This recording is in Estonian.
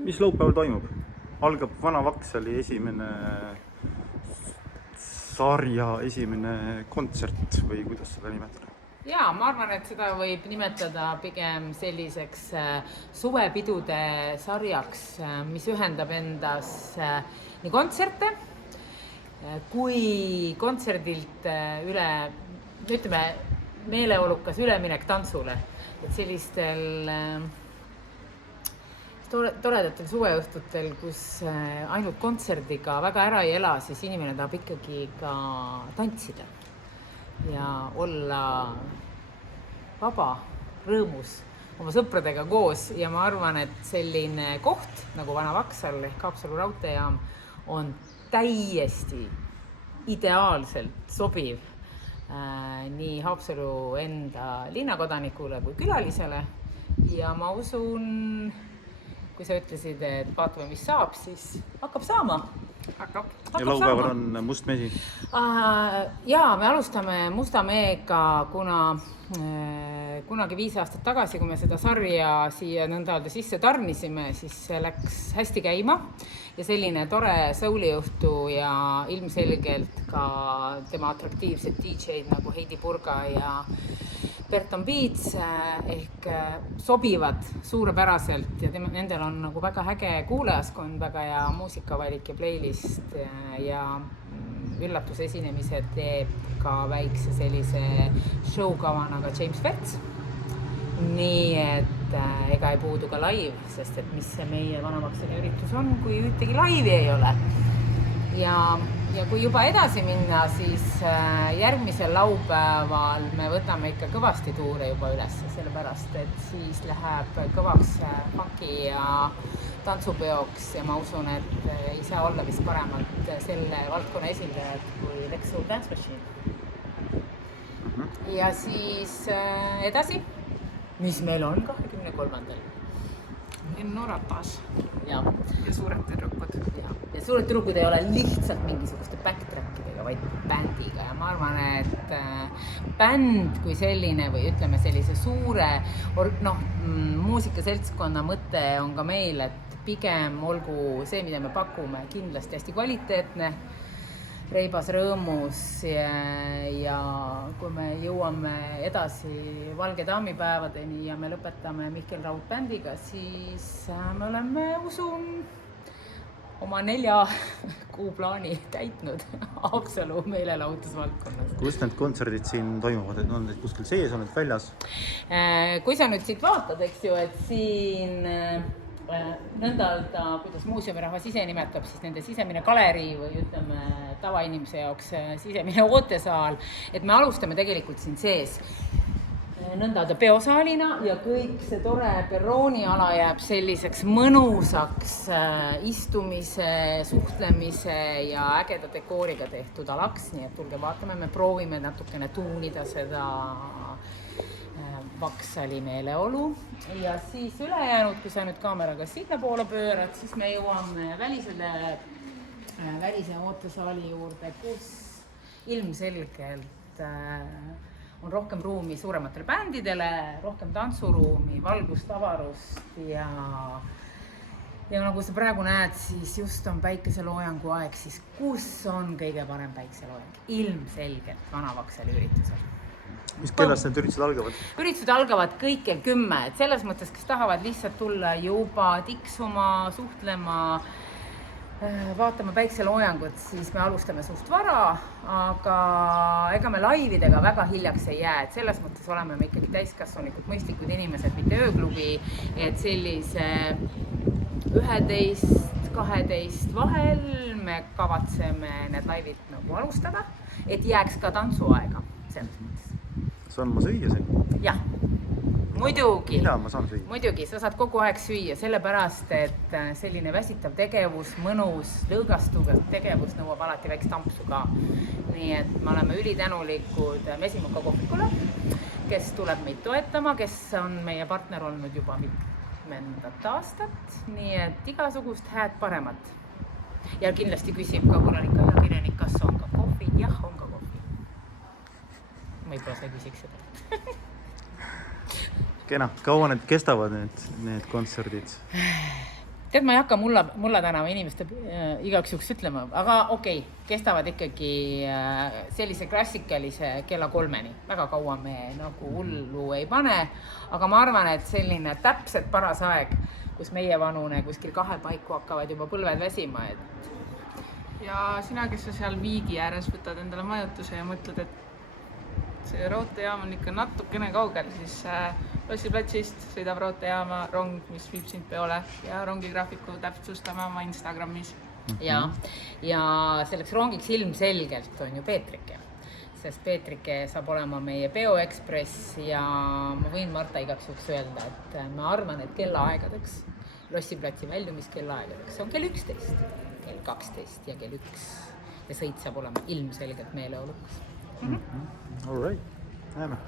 Mis laupäeval toimub? Algab Vana Vaksali sarja esimene kontsert või kuidas seda nimetada? Jaa, ma arvan, et seda võib nimetada pigem selliseks suvepidude sarjaks, mis ühendab endas nii kontserte kui kontserdilt meeleolukas üleminek tantsule. Et sellistel toredatel suveõhtutel, kus ainult kontserdiga väga ära ei ela, siis inimene tahab ikkagi ka tantsida ja olla vaba, rõõmus oma sõpradega koos. Ja ma arvan, et selline koht nagu Vana Vaksal ehk Haapsalu raudteejaam on täiesti ideaalselt sobiv nii Haapsalu enda linnakodanikule kui külalisele. Ja ma usun, kui sa ütlesid, et vaatame, mis saab, siis hakkab saama. Ja laupäeval on Must Mesi? Jaa, me alustame Musta Meega, kuna kunagi 5 aastat tagasi, kui me seda sarja siia nõnda öelda sisse tarnisime, siis see läks hästi käima ja selline tore souli-õhtu ja ilmselgelt ka tema atraktiivsed DJ-d nagu Heidi Purga ja Berton Beats ehk sobivad suurepäraselt ja nendel on nagu väga äge kuulajaskond, väga hea muusikavalik ja playlist ja üllatusesinemised teeb ka väikse sellise showkava nagu James Vets. Nii et ega ei puudu ka live, sest et mis see meie Vana Vaksali üritus on, kui ühtegi laivi ei ole. Ja kui juba edasi minna, siis järgmisel laupäeval me võtame ikka kõvasti tuure juba üles, sellepärast et siis läheb kõvaks funki ja tantsupeoks ja ma usun, et ei saa olla vist paremalt selle valdkonna esindajad kui Lexo Dance Machine. Ja siis edasi, mis meil on 23. Ennoratas ja suured tüdrukud. Ja suured tüdrukud ei ole lihtsalt mingisuguste backtrackidega, vaid bändiga ja ma arvan, et bänd kui selline või ütleme sellise suure muusikaseltskonna mõte on ka meil, et pigem olgu see, mida me pakume, kindlasti hästi kvaliteetne, reibas, rõõmus ja kui me jõuame edasi Valge daamipäevadeni ja me lõpetame Mihkel Raud bändiga, siis me oleme, usun, oma 4 kuu plaani täitnud Haapsalu meelelahutusvaldkonnas. Kus need kontserdid siin toimuvad? On need kuskil sees, on need väljas? Kui sa nüüd siit vaatad, eks ju, et siin nõnda öelda, kuidas muuseumiraha ise nimetab, siis nende sisemine galerii või ütleme tavainimese jaoks sisemine ootesaal, et me alustame tegelikult siin sees nõnda öelda peosaalina ja kõik see tore perrooniala jääb selliseks mõnusaks istumise, suhtlemise ja ägeda dekooriga tehtud alaks, nii et tulge vaatame, me proovime natukene tuunida seda Vaksali meeleolu ja siis ülejäänud, kui sa nüüd kaameraga sinna poole pöörad, siis me jõuame välise ootesaali juurde, kus ilmselgelt on rohkem ruumi suurematele bändidele, rohkem tantsuruumi, valgust, avarust ja nagu sa praegu näed, siis just on päikeseloojangu aeg, siis kus on kõige parem päikeseloojang? Ilmselgelt Vana Vaksali üritusel. Mis kellast need üritused algavad? Üritused algavad kõik kell 10, et selles mõttes, kes tahavad lihtsalt tulla juba tiksuma, suhtlema, vaatama päikseloojangut, siis me alustame suht vara, aga ega me laividega väga hiljaks ei jää, et selles mõttes oleme me ikkagi täiskasvanikud, mõistlikud inimesed, mitte ööklubi, et sellise 11-12 vahel me kavatseme need laivid nagu alustada, et jääks ka tantsuaega selles mõttes. Saan ma süüa siin? Jah, muidugi. Mida ma saan süüa? Muidugi, sa saad kogu aeg süüa, sellepärast, et selline väsitav tegevus, mõnus, lõõgastuv tegevus nõuab alati väikest tampsu ka. Nii et me oleme ülitänulikud Mesimuka kohvikule, kes tuleb meid toetama, kes on meie partner olnud juba mitmendat aastat, nii et igasugust hääd paremat. Ja kindlasti küsib ka kirjanik, kas on ka kohvi? Jah, on ka kohvi. Võib-olla sa küsiks seda. Kena, kaua need kestavad need kontserdid? Tead, ma ei hakka mulla tänava inimeste igaks juks ütlema, aga okei, kestavad ikkagi sellise klassikalise kella 3-ni. Väga kaua me nagu hullu ei pane, aga ma arvan, et selline täpselt paras aeg, kus meie vanune kuskil 2 paiku hakkavad juba põlved väsima. Ja sina, kes sa seal Viigi ääres võtad endale majutuse ja mõtled, et see raudteejaam on ikka natukene kaugel, siis Lossiplatsist sõidab raudteejaama rong, mis viib sind peole ja rongigraafiku täpsustame oma Instagramis. Ja selleks rongiks ilmselgelt on ju Peetrike, sest Peetrike saab olema meie peoekspress ja ma võin Marta igaks juks öelda, et ma arvan, et kellaaegadeks, Lossiplatsi väljumiskellaaegadeks on kell 11, kell 12 ja kell 1 ja sõit saab olema ilmselgelt meeleolukas. All right, näeme.